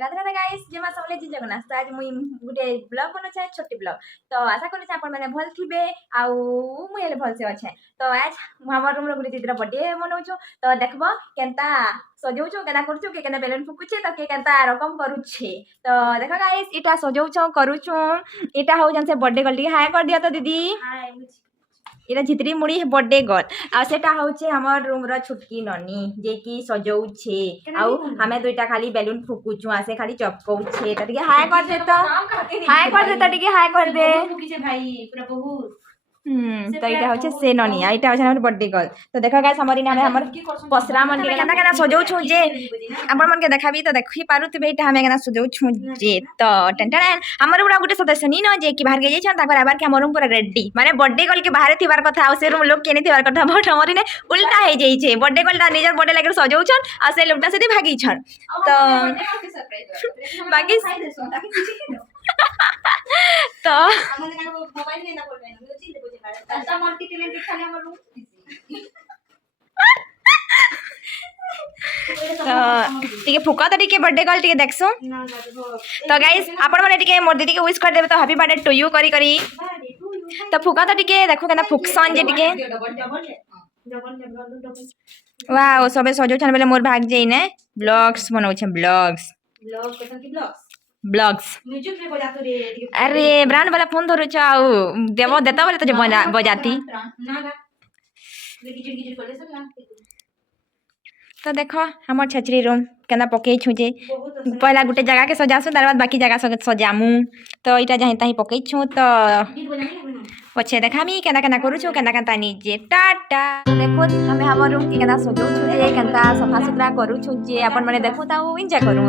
Radhe Radhe guys जय मां समले जी जगन्नाथ। तो आज मुई गुटे ब्लॉग बनौछे छोटी ब्लॉग। तो आशा करूछे आपण माने भल थिबे आउ मुई हेले भल से अच्छे। तो आज हमर रूम रो गुटे दीदीर बर्थडे मनौछु। तो देखबो केनता सजौछु केना करछु के केना बेलून फुकुछे तो के केनता रकम करूछे। तो देखो गाइस इटा सजौछु करूछु इटा हो जन से बर्थडे गर्ल के हाय कर दिया तो दीदी हाय इरा झित्री मुड़ी बर्थडे गर्ल आ सेटा होचे हमर रूम रो छुटकी ननी जे की सजौछे आउ हमें दुईटा खाली बेलून फुकुछु आसे खाली चपकौछे त टिके हाय कर दे तो हाय कर दे त टिके हाय कर दे फुकीछे भाई पूरा बहुत तो इटा होचे से ननी आ इटा होचे हमर बर्थडे गर्ल। तो देखो गाइस हमर इना हमर पसरा मन के केना केना सजौछु जे अपन मन के देखाबी तो देखि पारुतबे इटा हमें केना सजौछु जे तो टंटन हमर पूरा गुटे सदस्य नी न जे कि बाहर के जे छन ताकर आबार के हमर रूम पूरा रेडी माने बर्थडे गर्ल के बाहर थिबार कथा आ से रूम लोग केने थिबार कथा बट हमर ने उल्टा हे जाई छे बर्थडे गर्ल ता निजर बर्थडे लेकर सजौछन आ से लोगटा से भागी छन तो बाकी तो मोबाइल लेना पड़बे ना चिल्ले बोझे बारे अच्छा मल्टी टैलेंटेड खाली हमर रूम तो टिके फुका तो टिके बर्थडे गर्ल टिके देखसु तो गाइस आपण माने टिके मोर दीदी के विश कर देबे तो हैप्पी बर्थडे टू यू करी करी तो फुका तो टिके देखो केना फुकसन जे टिके वाओ सबे सजो छन बेले मोर भाग जेई ने ब्लॉग्स बनौ छै ब्लॉग्स ब्लॉग कथन की ब्लॉग्स ब्लॉग्स म्यूजिक में बजा तो रे अरे ब्रांड वाला फोन धरु चाउ देबो देता बोले तो जे बजाती ना गा गिजिर गिजिर कर सब ना तो देखो हमर छचरी रूम केना पके छु जे पहला गुटे जगह के सजासु तार बाद बाकी जगह सजामु तो इटा जहीं ताही पके छु तो पछे देखामी केना केना करू छु केना केना निजे टाटा देखो हमें हमर रूम के केना सजौ छु जे केना सफा सुथरा करू छु जे अपन माने देखो ता एंजॉय करू।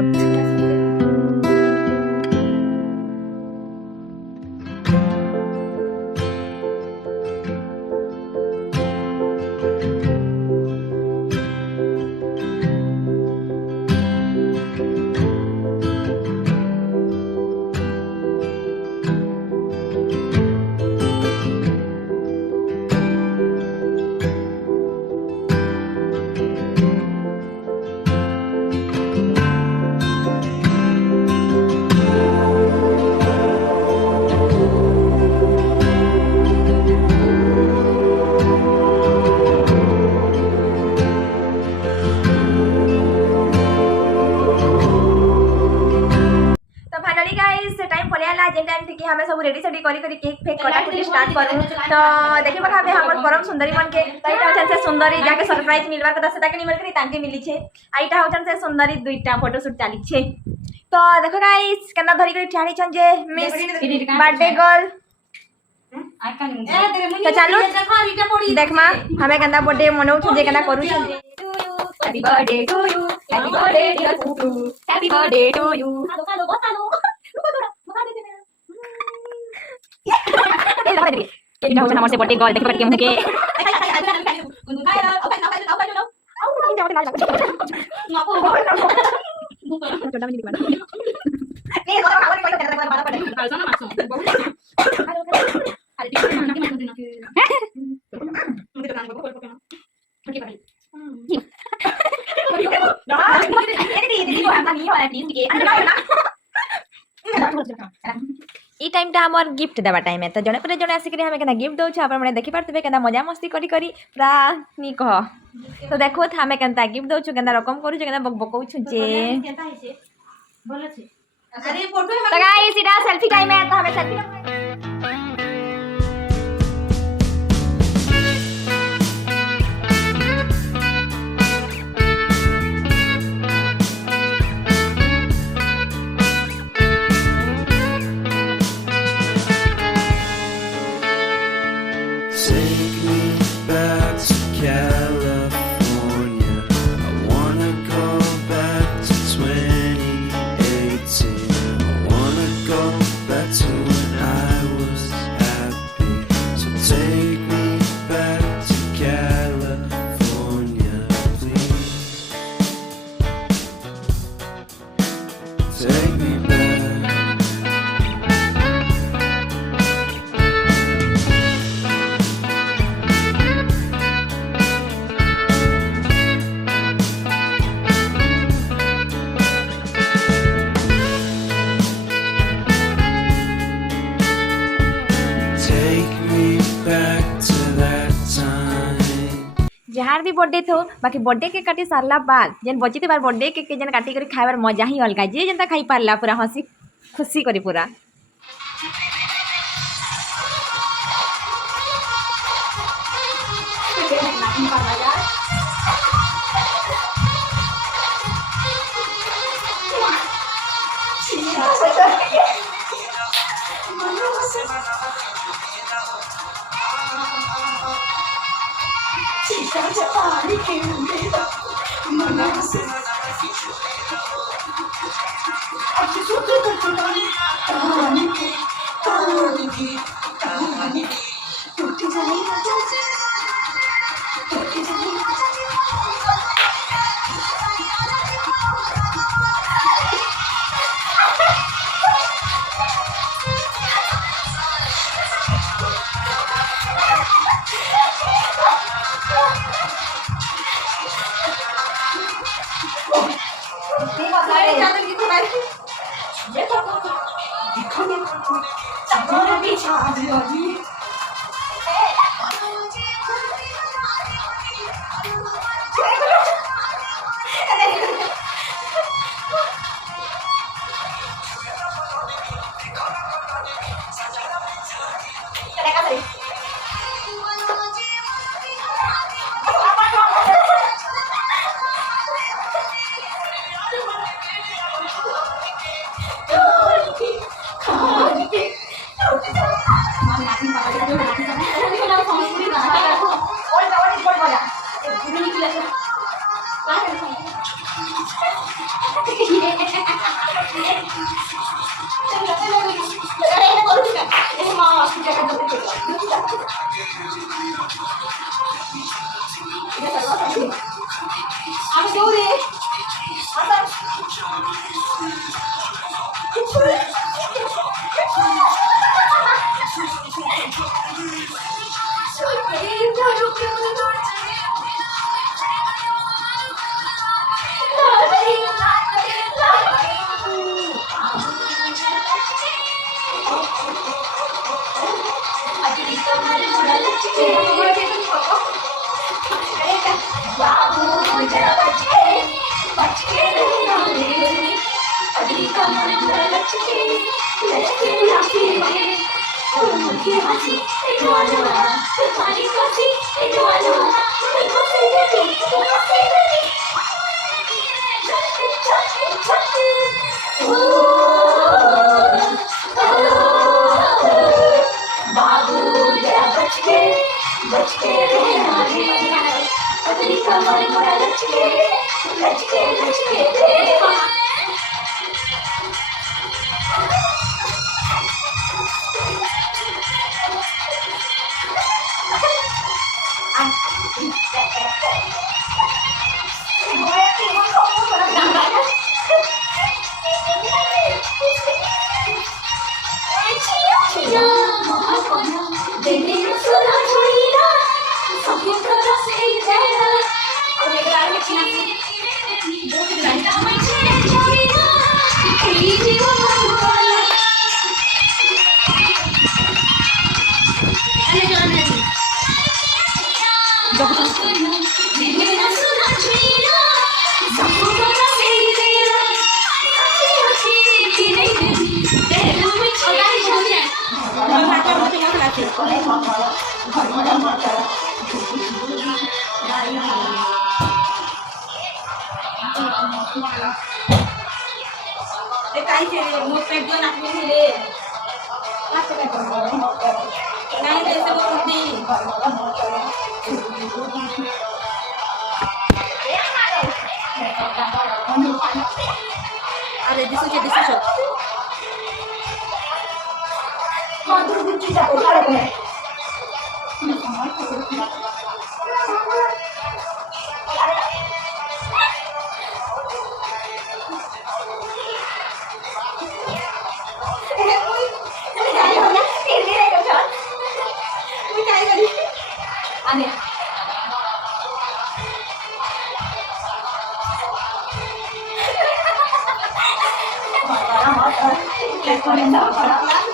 कि हमें सब रेडी सेडी करी करी केक फेक कटा कुटी स्टार्ट करू तो देखि बखा बे हमर परम सुंदरी मन के तइटा होछन से सुंदरी जाके सरप्राइज मिलवा कथा से ताके नि मिल करी ताके मिली छे आइटा होछन से सुंदरी दुईटा फोटो शूट चाली छे। तो देखो गाइस केना धरी करी ठाणी छन जे मिस बर्थडे गर्ल तो चालू देख मां हमें केना बर्थडे मनाउ छु जे केना करू छु happy birthday to you happy birthday dear फुटू happy birthday to you hello बतालो बता दे मेरा ए लगा दे के का होना हमर से बर्थडे गर्ल देख के मुके छोटा बनी दिखा ए तो खावर कोई करता बात पड़े खालसा ना मासो अरे ठीक है ना के मत देना मुझे तो काम को खोल के ना के भाई ना ये दीदी को हम नहीं वाला प्लीज के ई टाइम टा हमर गिफ्ट देबा टाइम है तो जने पर जने आसी करी हमें केना गिफ्ट दउ छ अपन माने देखि परतबे केना मजा मस्ती करी करी पूरा नी कह तो देखो हमें केनता गिफ्ट दउ छु केना रकम करू छु केना बकबकौ छु जे केता है से बोले छे अरे फोटो तो गाइस इडा सेल्फी टाइम है तो हमें सेल्फी जार भी बर्थडे थो बाकी बर्थडे केक काटी सारला बाद जेन बची बार बर्थडे केक जेन काटी कर खाइबार मजा ही अलग जे जेनता खाई पारला पूरा हसी खुशी करी पूरा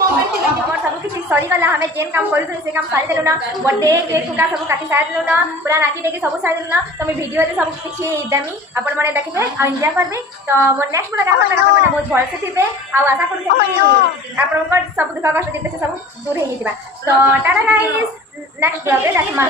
हमर सब किसी सरी गला हमें जेन काम करू से काम सारी देलु ना बर्थडे केक कुका सब काटी सारी देलु ना पूरा नाची देके सब सारी देलु ना तो मैं वीडियो रे सब किसी देमी अपन माने देखबे आ एंजॉय करबे तो मोर नेक्स्ट ब्लॉग अपन माने बहुत भल से थिबे आ आशा करू कि आपन सब दुख कष्ट जेते सब दूर हे जिबा तो टाटा गाइस नेक्स्ट ब्लॉग रे देखमा।